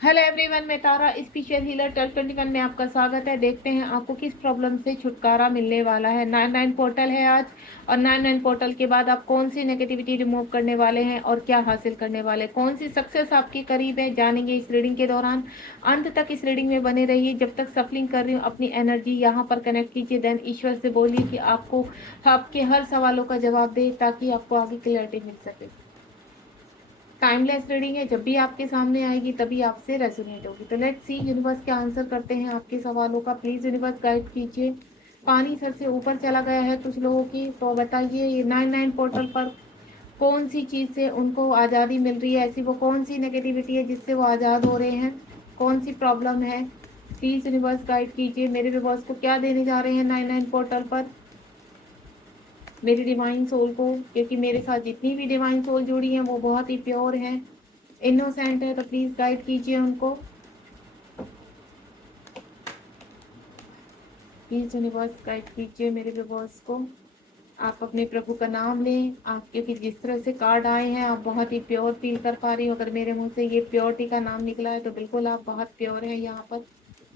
Hello everyone, मैं तारा spiritual healer 1221 में आपका स्वागत है। देखते हैं आपको किस प्रॉब्लम से छुटकारा मिलने वाला है। 99 पोर्टल है आज, और 99 पोर्टल के बाद आप कौन सी नेगेटिविटी रिमूव करने वाले हैं और क्या हासिल करने वाले हैं, कौन सी सक्सेस आपके करीब है, जानेंगे इस रीडिंग के दौरान। अंत तक इस रीडिंग में बने रहिए। जब तक सफलिंग कर रही हूँ अपनी एनर्जी यहाँ पर कनेक्ट कीजिए, देन ईश्वर से बोलिए कि आपको आपके हर सवालों का जवाब दे, ताकि आपको आगे क्लैरिटी मिल सके। टाइमलेस रीडिंग है, जब भी आपके सामने आएगी तभी आपसे रेजोनेट होगी। तो लेट्स सी यूनिवर्स क्या आंसर करते हैं आपके सवालों का। प्लीज यूनिवर्स गाइड कीजिए। पानी सर से ऊपर चला गया है कुछ लोगों की, तो बताइए ये 99 पोर्टल पर कौन सी चीज से उनको आज़ादी मिल रही है, ऐसी वो कौन सी नेगेटिविटी है जिससे वो आज़ाद हो रहे हैं, कौन सी प्रॉब्लम है। प्लीज यूनिवर्स गाइड कीजिए मेरे व्यूअर्स को क्या देने जा रहे हैं 99 पोर्टल पर, मेरी डिवाइन सोल को, क्योंकि मेरे साथ जितनी भी डिवाइन सोल जुड़ी हैं वो बहुत ही प्योर हैं, इनोसेंट है। तो प्लीज गाइड कीजिए उनको। प्लीज यूनिवर्स गाइड कीजिए मेरे व्यूअर्स को। आप अपने प्रभु का नाम लें। आप, क्योंकि जिस तरह से कार्ड आए हैं आप बहुत ही प्योर फील कर पा रही हूँ। अगर मेरे मुंह से ये प्योरिटी का नाम निकला है तो बिल्कुल आप बहुत प्योर हैं यहाँ पर।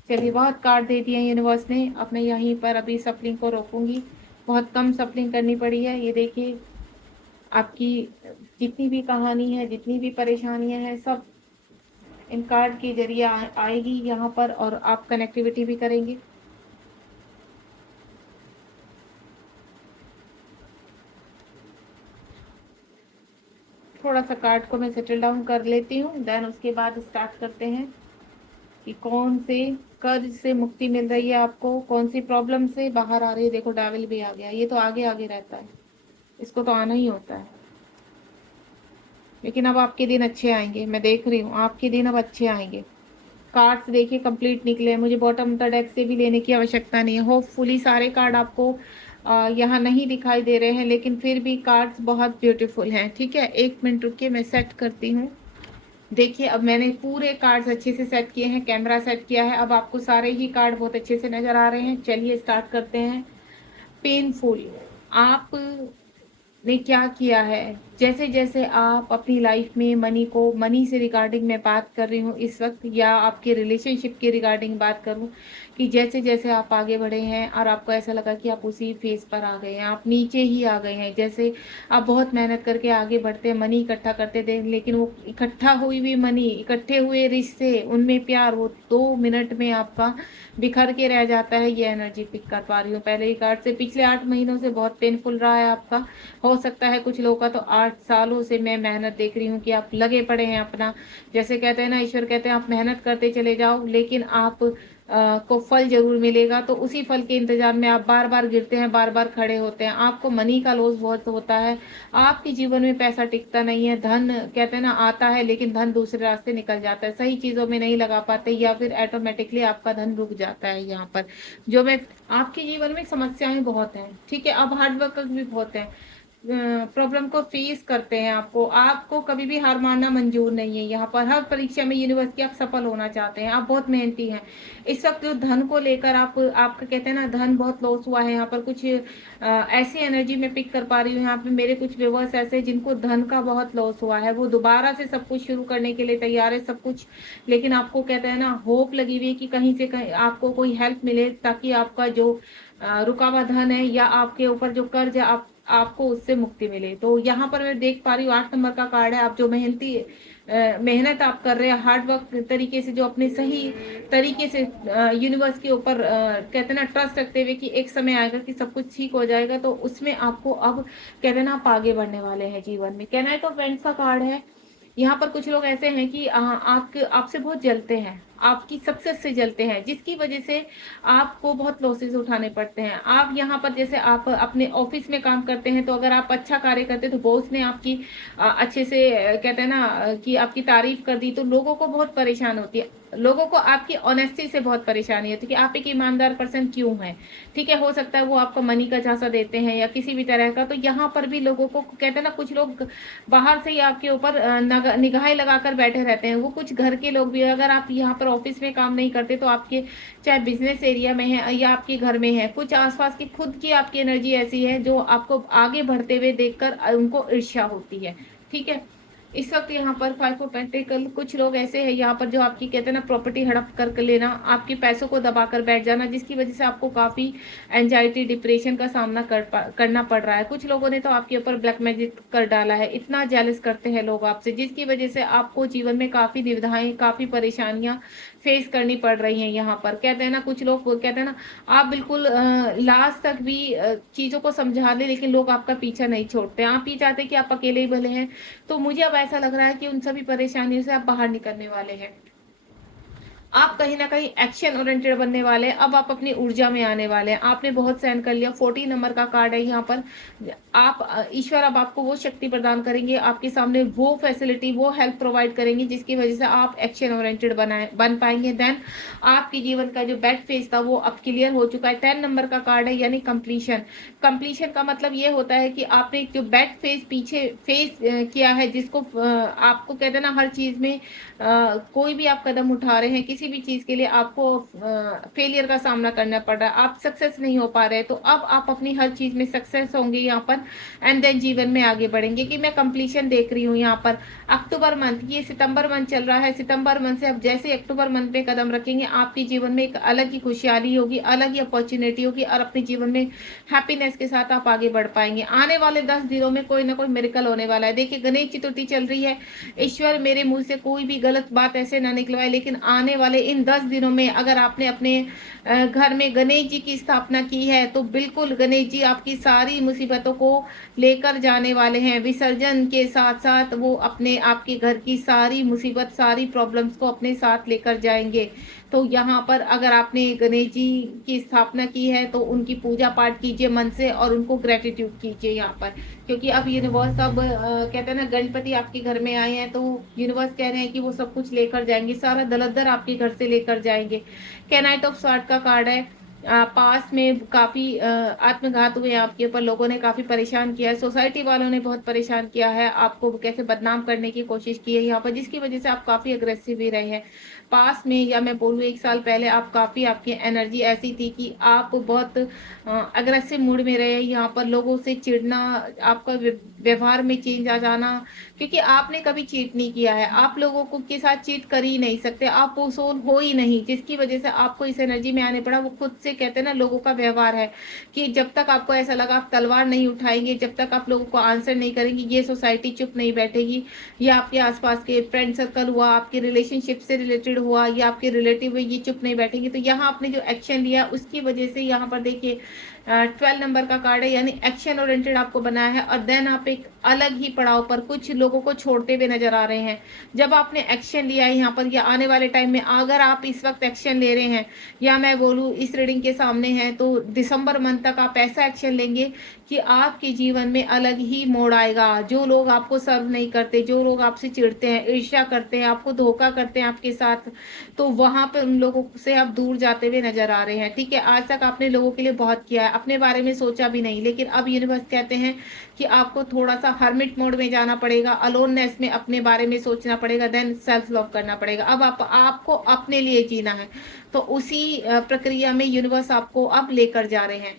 चलिए, बहुत कार्ड दे दिए यूनिवर्स ने। अब मैं यहीं पर अभी सफलिंग को रोकूंगी। बहुत कम सफलिंग करनी पड़ी है। ये देखिए, आपकी जितनी भी कहानी है, जितनी भी परेशानियां हैं, सब इन कार्ड के जरिए आएगी यहाँ पर, और आप कनेक्टिविटी भी करेंगे। थोड़ा सा कार्ड को मैं सेटल डाउन कर लेती हूँ, देन उसके बाद स्टार्ट करते हैं कि कौन से कर्ज से मुक्ति मिल रही है आपको, कौन सी प्रॉब्लम से बाहर आ रही है। देखो, डेविल भी आ गया। ये तो आगे आगे रहता है, इसको तो आना ही होता है। लेकिन अब आपके दिन अच्छे आएंगे, मैं देख रही हूँ आपके दिन अब अच्छे आएंगे। कार्ड्स देखिए कंप्लीट निकले हैं। मुझे बॉटम द डेक से भी लेने की आवश्यकता नहीं है। होपफुली सारे कार्ड आपको यहाँ नहीं दिखाई दे रहे हैं, लेकिन फिर भी कार्ड्स बहुत ब्यूटीफुल हैं। ठीक है, 1 मिनट रुकिए, मैं सेट करती हूँ। देखिए, अब मैंने पूरे कार्ड्स अच्छे से सेट किए हैं, कैमरा सेट किया है। अब आपको सारे ही कार्ड बहुत अच्छे से नजर आ रहे हैं। चलिए स्टार्ट करते हैं। पेनफुल, आप ने क्या किया है। जैसे जैसे आप अपनी लाइफ में मनी से रिगार्डिंग मैं बात कर रही हूँ इस वक्त, या आपके रिलेशनशिप के रिगार्डिंग बात करूँ, कि जैसे जैसे आप आगे बढ़े हैं और आपको ऐसा लगा कि आप उसी फेज पर आ गए हैं, आप नीचे ही आ गए हैं। जैसे आप बहुत मेहनत करके आगे बढ़ते हैं, मनी इकट्ठा करते थे, लेकिन वो इकट्ठा हुई हुई मनी, इकट्ठे हुए रिश्ते, उनमें प्यार, वो 2 मिनट में आपका बिखर के रह जाता है। ये एनर्जी पिक कर पा रही हूँ पहले ही कार्ड से। पिछले 8 महीनों से बहुत पेनफुल रहा है आपका। हो सकता है कुछ लोगों का तो 8 सालों से मैं मेहनत देख रही हूँ कि आप लगे पड़े हैं अपना। जैसे कहते हैं ना, ईश्वर कहते हैं आप मेहनत करते चले जाओ, लेकिन आप को फल जरूर मिलेगा। तो उसी फल के इंतजार में आप बार बार गिरते हैं, बार बार खड़े होते हैं। आपको मनी का लॉस बहुत होता है। आपके जीवन में पैसा टिकता नहीं है। धन कहते हैं ना, आता है लेकिन धन दूसरे रास्ते निकल जाता है, सही चीजों में नहीं लगा पाते, या फिर ऑटोमेटिकली आपका धन रुक जाता है यहाँ पर। जो मैं, आपके जीवन में समस्याएं बहुत हैं। ठीक है, अब हार्ड वर्कर्स भी बहुत हैं, प्रॉब्लम को फेस करते हैं। आपको आपको कभी भी हार मानना मंजूर नहीं है। यहाँ पर हर परीक्षा में यूनिवर्स की आप सफल होना चाहते हैं। आप बहुत मेहनती हैं। इस वक्त जो धन को लेकर आपका कहते हैं ना, धन बहुत लॉस हुआ है। यहाँ पर कुछ ऐसी एनर्जी में पिक कर पा रही हूँ। यहाँ पे मेरे कुछ व्यूअर्स ऐसे जिनको धन का बहुत लॉस हुआ है, वो दोबारा से सब कुछ शुरू करने के लिए तैयार है, सब कुछ। लेकिन आपको कहते हैं ना, होप लगी हुई है कि कहीं से कहीं आपको कोई हेल्प मिले, ताकि आपका जो रुका हुआ धन है, या आपके ऊपर जो कर्ज है, आपको उससे मुक्ति मिले। तो यहाँ पर मैं देख पा रही हूँ 8 नंबर का कार्ड है। आप जो मेहनत आप कर रहे हैं, हार्ड वर्क तरीके से, जो अपने सही तरीके से यूनिवर्स के ऊपर कहते हैं ना, ट्रस्ट रखते हुए कि एक समय आएगा कि सब कुछ ठीक हो जाएगा, तो उसमें आपको अब कहते हैं ना, आप आगे बढ़ने वाले हैं जीवन में। कहना है तो फ्रेंड्स का कार्ड है। यहाँ पर कुछ लोग ऐसे हैं कि आपसे बहुत जलते हैं, आपकी सक्सेस से जलते हैं, जिसकी वजह से आपको बहुत लॉसेस उठाने पड़ते हैं। आप यहाँ पर, जैसे आप अपने ऑफिस में काम करते हैं, तो अगर आप अच्छा कार्य करते हैं तो बॉस ने आपकी अच्छे से कहते हैं ना कि आपकी तारीफ कर दी, तो लोगों को बहुत परेशान होती है। लोगों को आपकी ऑनेस्टी से बहुत परेशानी होती है कि आप एक ईमानदार पर्सन क्यों हैं। ठीक है, हो सकता है वो आपको मनी का झांसा देते हैं या किसी भी तरह का। तो यहाँ पर भी लोगों को कहते हैं ना, कुछ लोग बाहर से ही आपके ऊपर निगाहें लगाकर बैठे रहते हैं। वो कुछ घर के लोग भी, अगर आप यहाँ पर ऑफिस में काम नहीं करते, तो आपके चाहे बिजनेस एरिया में है या आपके घर में है, कुछ आसपास की खुद की आपकी एनर्जी ऐसी है जो आपको आगे बढ़ते हुए देखकर उनको ईर्ष्या होती है। ठीक है, इस वक्त यहाँ पर 5 ऑफ पेंटिकल, कुछ लोग ऐसे हैं यहाँ पर जो आपकी कहते हैं ना प्रॉपर्टी हड़प कर लेना, आपके पैसों को दबा कर बैठ जाना, जिसकी वजह से आपको काफ़ी एंजाइटी डिप्रेशन का सामना करना पड़ रहा है। कुछ लोगों ने तो आपके ऊपर ब्लैक मैजिक कर डाला है, इतना जेलस करते हैं लोग आपसे, जिसकी वजह से आपको जीवन में काफ़ी दुविधाएं, काफ़ी परेशानियां फेस करनी पड़ रही हैं। यहाँ पर कहते हैं ना, कुछ लोग कहते हैं ना, आप बिल्कुल लास्ट तक भी चीज़ों को समझा ले, लेकिन लोग आपका पीछा नहीं छोड़ते। आप ही चाहते कि आप अकेले ही भले हैं। तो मुझे अब ऐसा लग रहा है कि उन सभी परेशानियों से आप बाहर निकलने वाले हैं। आप कहीं ना कहीं एक्शन ओरिएंटेड बनने वाले हैं। अब आप अपनी ऊर्जा में आने वाले हैं। आपने बहुत सहन कर लिया। 40 नंबर का कार्ड है यहाँ पर। आप ईश्वर अब आपको वो शक्ति प्रदान करेंगे, आपके सामने वो फैसिलिटी, वो हेल्प प्रोवाइड करेंगे, जिसकी वजह से आप एक्शन ओरिएंटेड बन पाएंगे। देन आपके जीवन का जो बैड फेज था वो अब क्लियर हो चुका है। 10 नंबर का कार्ड है, यानी कंप्लीशन। कंप्लीशन का मतलब ये होता है कि आपने जो बैड फेज पीछे फेस किया है, जिसको आपको कहते हैं ना, हर चीज में कोई भी आप कदम उठा रहे हैं, किसी भी चीज के लिए आपको फेलियर का सामना करना पड़ रहा है, आप सक्सेस नहीं हो पा रहे, तो अब आप अपनी हर चीज में सक्सेस होंगे यहाँ पर। एंड देन जीवन में आगे बढ़ेंगे। कि मैं कंप्लीशन देख रही हूँ यहाँ पर। अक्टूबर मंथ, ये सितंबर मंथ चल रहा है, सितंबर मंथ से अब जैसे अक्टूबर मंथ पे कदम रखेंगे, आपके जीवन में एक अलग ही खुशहाली होगी, अलग ही अपॉर्चुनिटी होगी, और अपने जीवन में हैप्पीनेस के साथ आप आगे बढ़ पाएंगे। आने वाले 10 दिनों में कोई ना कोई मिरेकल होने वाला है। देखिए, गणेश चतुर्थी चल रही है। ईश्वर मेरे मुंह से कोई भी गलत बात ऐसे ना निकलवाए, लेकिन आने वाले इन 10 दिनों में अगर आपने अपने घर में गणेश जी की स्थापना की है, तो बिल्कुल गणेश जी आपकी सारी मुसीबतों को लेकर जाने वाले हैं। विसर्जन के साथ साथ वो अपने आपके घर की सारी मुसीबत, सारी प्रॉब्लम्स को अपने साथ लेकर जाएंगे। तो यहाँ पर अगर आपने गणेश जी की स्थापना की है, तो उनकी पूजा पाठ कीजिए मन से, और उनको ग्रेटिट्यूड कीजिए यहाँ पर। क्योंकि अब यूनिवर्स अब कहते हैं ना, गणपति आपके घर में आए हैं, तो यूनिवर्स कह रहे हैं कि वो सब कुछ लेकर जाएंगे, सारा दलदर आपके घर से लेकर जाएंगे। कैनाइट ऑफ सॉर्ड का कार्ड है। पास में काफी आत्मघात हुए आपके ऊपर, लोगों ने काफी परेशान किया है, सोसाइटी वालों ने बहुत परेशान किया है आपको, कैसे बदनाम करने की कोशिश की है यहाँ पर, जिसकी वजह से आप काफी अग्रेसिव भी रहे हैं। पास में, या मैं बोलूँ 1 साल पहले, आप काफी, आपकी एनर्जी ऐसी थी कि आप बहुत अग्रेसिव मूड में रहे। यहाँ पर लोगों से चिढ़ना, आपका व्यवहार में चेंज आ जाना, क्योंकि आपने कभी चीट नहीं किया है, आप लोगों को के साथ चीट कर ही नहीं सकते, आप वो सोल हो ही नहीं, जिसकी वजह से आपको इस एनर्जी में आने पड़ा। वो खुद से कहते हैं ना, लोगों का व्यवहार है कि जब तक आपको ऐसा लगा आप तलवार नहीं उठाएंगे, जब तक आप लोगों को आंसर नहीं करेंगे, ये सोसाइटी चुप नहीं बैठेगी। या आपके आसपास के फ्रेंड सर्कल हुआ, आपके रिलेशनशिप से रिलेटेड हुआ, या आपके रिलेटिव हुए, ये चुप नहीं बैठेंगे। तो यहाँ आपने जो एक्शन लिया, उसकी वजह से यहाँ पर देखिए 12 नंबर का कार्ड है, यानी एक्शन ओरिएंटेड आपको बनाया है। और देन आप एक अलग ही पड़ाव पर कुछ लोगों को छोड़ते हुए नजर आ रहे हैं। जब आपने एक्शन लिया है यहाँ पर, या आने वाले टाइम में अगर आप इस वक्त एक्शन ले रहे हैं, या मैं बोलूँ इस रीडिंग के सामने है, तो दिसंबर मंथ तक आप ऐसा एक्शन लेंगे कि आपके जीवन में अलग ही मोड़ आएगा। जो लोग आपको सर्व नहीं करते, जो लोग आपसे चिढ़ते हैं, ईर्ष्या करते हैं, आपको धोखा करते हैं आपके साथ, तो वहां पे उन लोगों से आप दूर जाते हुए नजर आ रहे हैं। ठीक है, आज तक आपने लोगों के लिए बहुत किया है, अपने बारे में सोचा भी नहीं, लेकिन अब यूनिवर्स कहते हैं कि आपको थोड़ा सा हर्मिट मोड में जाना पड़ेगा, अलोननेस में अपने बारे में सोचना पड़ेगा, देन सेल्फ लव करना पड़ेगा। अब आपको अपने लिए जीना है। तो उसी प्रक्रिया में यूनिवर्स आपको अब लेकर जा रहे हैं।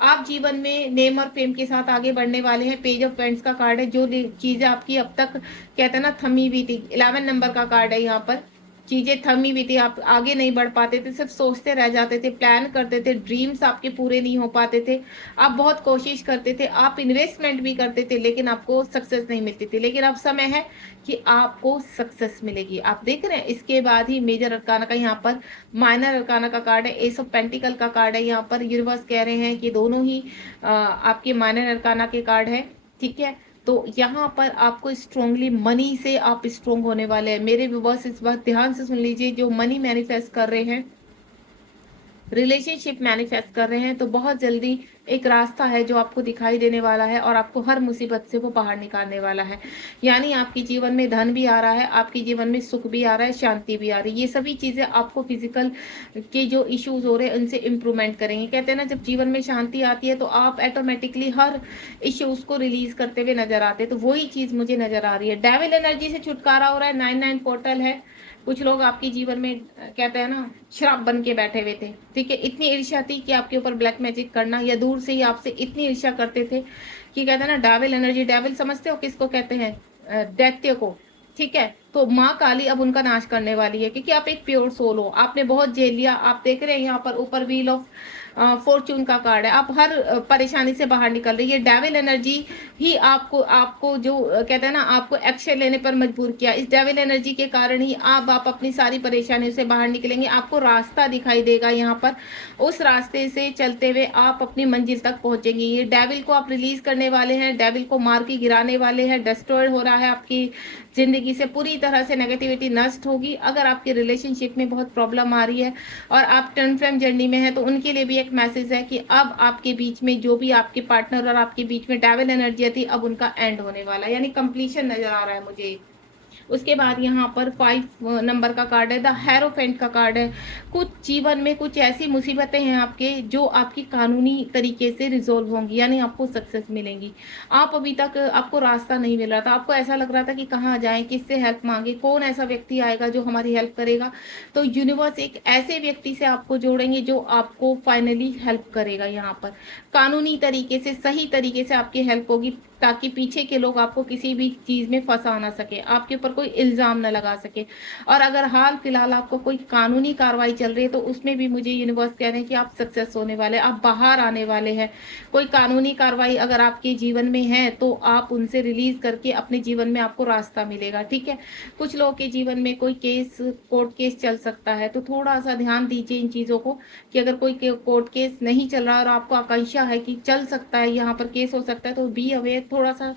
आप जीवन में नेम और फेम के साथ आगे बढ़ने वाले हैं। पेज ऑफ पेंट्स का कार्ड है। जो चीजें आपकी अब तक कहते हैं ना थमी हुई थी, 11 नंबर का कार्ड है यहाँ पर। चीजें थमी हुई थी, आप आगे नहीं बढ़ पाते थे, सिर्फ सोचते रह जाते थे, प्लान करते थे, ड्रीम्स आपके पूरे नहीं हो पाते थे, आप बहुत कोशिश करते थे, आप इन्वेस्टमेंट भी करते थे, लेकिन आपको सक्सेस नहीं मिलती थी। लेकिन अब समय है कि आपको सक्सेस मिलेगी। आप देख रहे हैं, इसके बाद ही मेजर अरकाना का यहाँ पर माइनर अरकाना का कार्ड है, एस ऑफ पेंटिकल का कार्ड है। यहाँ पर यूनिवर्स कह रहे हैं कि दोनों ही आपके माइनर अरकाना के कार्ड है। ठीक है, तो यहाँ पर आपको स्ट्रांगली मनी से आप स्ट्रांग होने वाले हैं। मेरे व्यूअर्स इस बात ध्यान से सुन लीजिए, जो मनी मैनिफेस्ट कर रहे हैं, रिलेशनशिप मैनिफेस्ट कर रहे हैं, तो बहुत जल्दी एक रास्ता है जो आपको दिखाई देने वाला है, और आपको हर मुसीबत से वो बाहर निकालने वाला है। यानी आपके जीवन में धन भी आ रहा है, आपके जीवन में सुख भी आ रहा है, शांति भी आ रही है। ये सभी चीजें आपको फिजिकल के जो इश्यूज हो रहे हैं उनसे इम्प्रूवमेंट करेंगे। कहते हैं ना, जब जीवन में शांति आती है तो आप ऑटोमेटिकली हर इश्यूज को रिलीज करते हुए नजर आते हैं। तो वही चीज मुझे नजर आ रही है। डेविल एनर्जी से छुटकारा हो रहा है। 99 पोर्टल है। कुछ लोग आपके जीवन में कहते हैं ना, शराब बन के बैठे हुए थे। ठीक है, इतनी ईर्ष्या थी कि आपके ऊपर ब्लैक मैजिक करना, या दूर से ही आपसे इतनी ईर्ष्या करते थे कि कहते हैं ना, डेविल एनर्जी। डेविल समझते हो किसको कहते हैं? दैत्य को। ठीक है, तो माँ काली अब उनका नाश करने वाली है, क्योंकि आप एक प्योर सोल हो, आपने बहुत झेल लिया। आप देख रहे हैं यहाँ पर ऊपर व्हील ऑफ फॉर्च्यून का कार्ड है, आप हर परेशानी से बाहर निकल रही है। डेविल एनर्जी ही आपको आपको जो कहते हैं ना, आपको एक्शन लेने पर मजबूर किया। इस डेविल एनर्जी के कारण ही आप अपनी सारी परेशानियों से बाहर निकलेंगे। आपको रास्ता दिखाई देगा यहाँ पर, उस रास्ते से चलते हुए आप अपनी मंजिल तक पहुंचेंगे। ये डेविल को आप रिलीज करने वाले हैं, डेविल को मार के गिराने वाले हैं। डिस्ट्रॉय हो रहा है आपकी जिंदगी से, पूरी तरह से नेगेटिविटी नष्ट होगी। अगर आपकी रिलेशनशिप में बहुत प्रॉब्लम आ रही है और आप टर्न फ्रेम जर्नी में है, तो उनके लिए भी एक मैसेज है कि अब आपके बीच में जो भी आपके पार्टनर और आपके बीच में डेविल एनर्जी थी, अब उनका एंड होने वाला है, यानी कंप्लीशन नजर आ रहा है मुझे। उसके बाद यहाँ पर 5 नंबर का कार्ड है, द हेरोफेंट का कार्ड है। कुछ जीवन में कुछ ऐसी मुसीबतें हैं आपके, जो आपकी कानूनी तरीके से रिजोल्व होंगी, यानी आपको सक्सेस मिलेंगी। आप अभी तक आपको रास्ता नहीं मिल रहा था, आपको ऐसा लग रहा था कि कहाँ जाएं, किससे हेल्प मांगे, कौन ऐसा व्यक्ति आएगा जो हमारी हेल्प करेगा। तो यूनिवर्स एक ऐसे व्यक्ति से आपको जोड़ेंगे जो आपको फाइनली हेल्प करेगा। यहाँ पर कानूनी तरीके से, सही तरीके से आपकी हेल्प होगी, ताकि पीछे के लोग आपको किसी भी चीज में फंसा ना सके, आपके ऊपर कोई इल्जाम ना लगा सके। और अगर हाल फिलहाल आपको कोई कानूनी कार्रवाई चल रही है, तो उसमें भी मुझे यूनिवर्स कह रहे हैं कि आप सक्सेस होने वाले, आप बाहर आने वाले हैं। कोई कानूनी कार्रवाई अगर आपके जीवन में है, तो आप उनसे रिलीज करके अपने जीवन में आपको रास्ता मिलेगा। ठीक है, कुछ लोगों के जीवन में कोई केस, कोर्ट केस चल सकता है, तो थोड़ा सा ध्यान दीजिए इन चीजों को, कि अगर कोई कोर्ट केस नहीं चल रहा और आपको आकांक्षा है कि चल सकता है, यहाँ पर केस हो सकता है, तो बी अवेयर, थोड़ा सा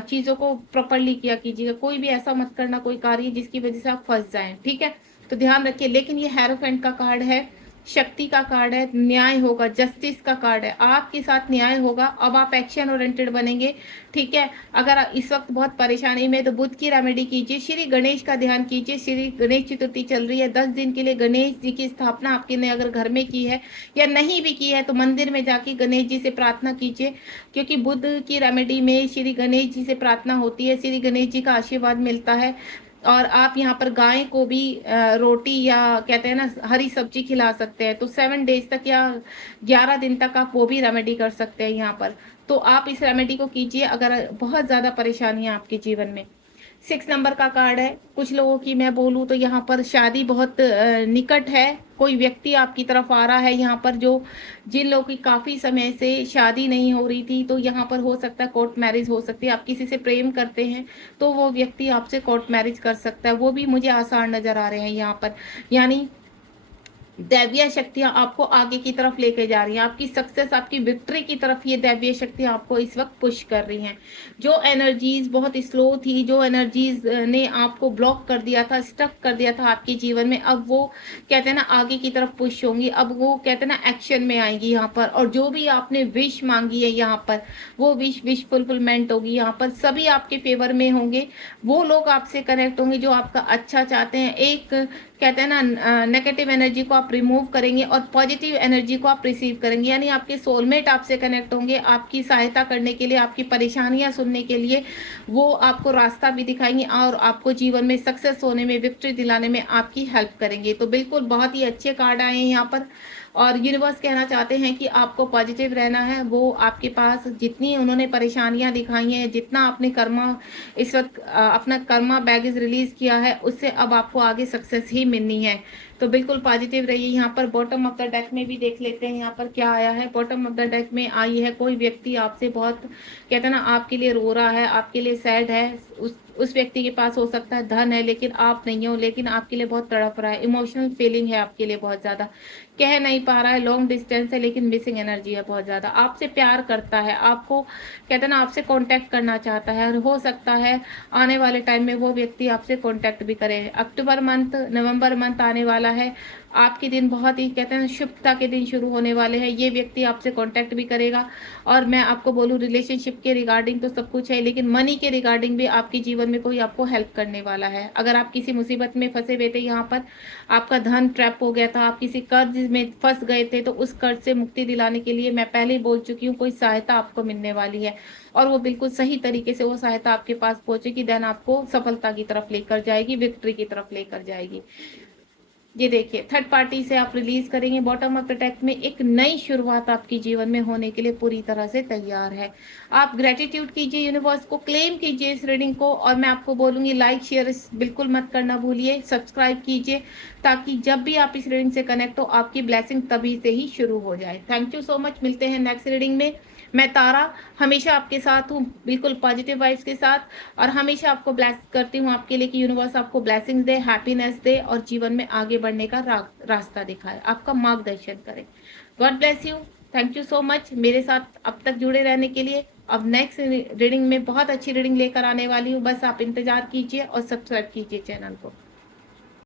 चीजों को प्रॉपरली किया कीजिएगा। कोई भी ऐसा मत करना, कोई कार्य जिसकी वजह से आप फंस जाएं। ठीक है, तो ध्यान रखिए। लेकिन ये हेरोफेंट का कार्ड है, शक्ति का कार्ड है, न्याय होगा, जस्टिस का कार्ड है, आपके साथ न्याय होगा। अब आप एक्शन ओरिएंटेड बनेंगे। ठीक है, अगर आप इस वक्त बहुत परेशानी में, तो बुध की रेमेडी कीजिए, श्री गणेश का ध्यान कीजिए। श्री गणेश चतुर्थी चल रही है, 10 दिन के लिए गणेश जी की स्थापना आपके ने अगर घर में की है या नहीं भी की है, तो मंदिर में जाके गणेश जी से प्रार्थना कीजिए, क्योंकि बुध की रेमेडी में श्री गणेश जी से प्रार्थना होती है, श्री गणेश जी का आशीर्वाद मिलता है। और आप यहाँ पर गाय को भी रोटी या कहते हैं ना हरी सब्जी खिला सकते हैं। तो 7 डेज तक या 11 दिन तक आप वो भी रेमेडी कर सकते हैं यहाँ पर। तो आप इस रेमेडी को कीजिए अगर बहुत ज़्यादा परेशानी है आपके जीवन में। 6 नंबर का कार्ड है। कुछ लोगों की मैं बोलूँ तो यहाँ पर शादी बहुत निकट है। कोई व्यक्ति आपकी तरफ आ रहा है यहाँ पर, जो जिन लोगों की काफ़ी समय से शादी नहीं हो रही थी, तो यहाँ पर हो सकता है कोर्ट मैरिज हो सकती है। आप किसी से प्रेम करते हैं, तो वो व्यक्ति आपसे कोर्ट मैरिज कर सकता है। वो भी मुझे आसान नज़र आ रहे हैं यहाँ पर, यानी दैवीय शक्तियां आपको आगे की तरफ लेके जा रही हैं, आपकी सक्सेस, आपकी विक्ट्री की तरफ ये दैवीय शक्तियां आपको इस वक्त पुश कर रही हैं। जो एनर्जीज बहुत स्लो थी, जो एनर्जीज ने आपको ब्लॉक कर दिया था, स्टक कर दिया था आपके जीवन में, अब वो कहते हैं ना आगे की तरफ पुश होंगी। अब वो कहते हैं ना एक्शन में आएंगी यहाँ पर। और जो भी आपने विश मांगी है यहाँ पर, वो विश फुलफिलमेंट होगी। यहाँ पर सभी आपके फेवर में होंगे। वो लोग आपसे कनेक्ट होंगे जो आपका अच्छा चाहते हैं। एक कहते हैं ना नेगेटिव एनर्जी को आप रिमूव करेंगे और पॉजिटिव एनर्जी को आप रिसीव करेंगे, यानी आपके सोलमेट आपसे कनेक्ट होंगे, आपकी सहायता करने के लिए, आपकी परेशानियां सुनने के लिए। वो आपको रास्ता भी दिखाएंगे और आपको जीवन में सक्सेस होने में, विक्ट्री दिलाने में आपकी हेल्प करेंगे। तो बिल्कुल बहुत ही अच्छे कार्ड आए हैं यहाँ पर। और यूनिवर्स कहना चाहते हैं कि आपको पॉजिटिव रहना है। वो आपके पास जितनी उन्होंने परेशानियां दिखाई हैं, जितना आपने कर्मा इस वक्त अपना कर्मा बैगेज रिलीज किया है, उससे अब आपको आगे सक्सेस ही मिलनी है। तो बिल्कुल पॉजिटिव रहिए। यहाँ पर बॉटम ऑफ द डेक में भी देख लेते हैं यहाँ पर क्या आया है। बॉटम ऑफ द डेक में आई है, कोई व्यक्ति आपसे बहुत कहते हैं ना आपके लिए रो रहा है, आपके लिए सैड है। उस व्यक्ति के पास हो सकता है धन है, लेकिन आप नहीं हो, लेकिन आपके लिए बहुत तड़प रहा है। इमोशनल फीलिंग है आपके लिए बहुत ज़्यादा, कह नहीं पा रहा है, लॉन्ग डिस्टेंस है, लेकिन मिसिंग एनर्जी है बहुत ज़्यादा। आपसे प्यार करता है, आपको कहते हैं ना आपसे कांटेक्ट करना चाहता है, और हो सकता है आने वाले टाइम में वो व्यक्ति आपसे कांटेक्ट भी करे। अक्टूबर मंथ, नवंबर मंथ आने वाला है, आपके दिन बहुत ही कहते हैं शुभता के दिन शुरू होने वाले हैं। ये व्यक्ति आपसे कांटेक्ट भी करेगा। और मैं आपको बोलूँ रिलेशनशिप के रिगार्डिंग तो सब कुछ है, लेकिन मनी के रिगार्डिंग भी आपके जीवन में कोई आपको हेल्प करने वाला है। अगर आप किसी मुसीबत में फंसे हुए थे, यहाँ पर आपका धन ट्रैप हो गया था, आप किसी कर्ज में फंस गए थे, तो उस कर्ज से मुक्ति दिलाने के लिए मैं पहले ही बोल चुकी हूँ, कोई सहायता आपको मिलने वाली है। और वो बिल्कुल सही तरीके से वो सहायता आपके पास पहुंचेगी, देन आपको सफलता की तरफ लेकर जाएगी, विक्ट्री की तरफ लेकर जाएगी। ये देखिए थर्ड पार्टी से आप रिलीज करेंगे, बॉटम ऑफ द डेक में एक नई शुरुआत आपकी जीवन में होने के लिए पूरी तरह से तैयार है। आप ग्रेटिट्यूड कीजिए, यूनिवर्स को क्लेम कीजिए इस रीडिंग को, और मैं आपको बोलूंगी लाइक शेयर बिल्कुल मत करना भूलिए, सब्सक्राइब कीजिए, ताकि जब भी आप इस रीडिंग से कनेक्ट हो आपकी ब्लेसिंग तभी से ही शुरू हो जाए। थैंक यू सो मच, मिलते हैं नेक्स्ट रीडिंग में। मैं तारा हमेशा आपके साथ हूँ, बिल्कुल पॉजिटिव वाइब्स के साथ, और हमेशा आपको ब्लेस करती हूँ आपके लिए कि यूनिवर्स आपको ब्लेसिंग्स दे, हैप्पीनेस दे, और जीवन में आगे बढ़ने का रास्ता दिखाए, आपका मार्गदर्शन करे। God bless you. Thank you so much मेरे साथ अब तक जुड़े रहने के लिए। अब नेक्स्ट रीडिंग में बहुत अच्छी रीडिंग लेकर आने वाली हूँ, बस आप इंतजार कीजिए और सब्सक्राइब कीजिए चैनल को।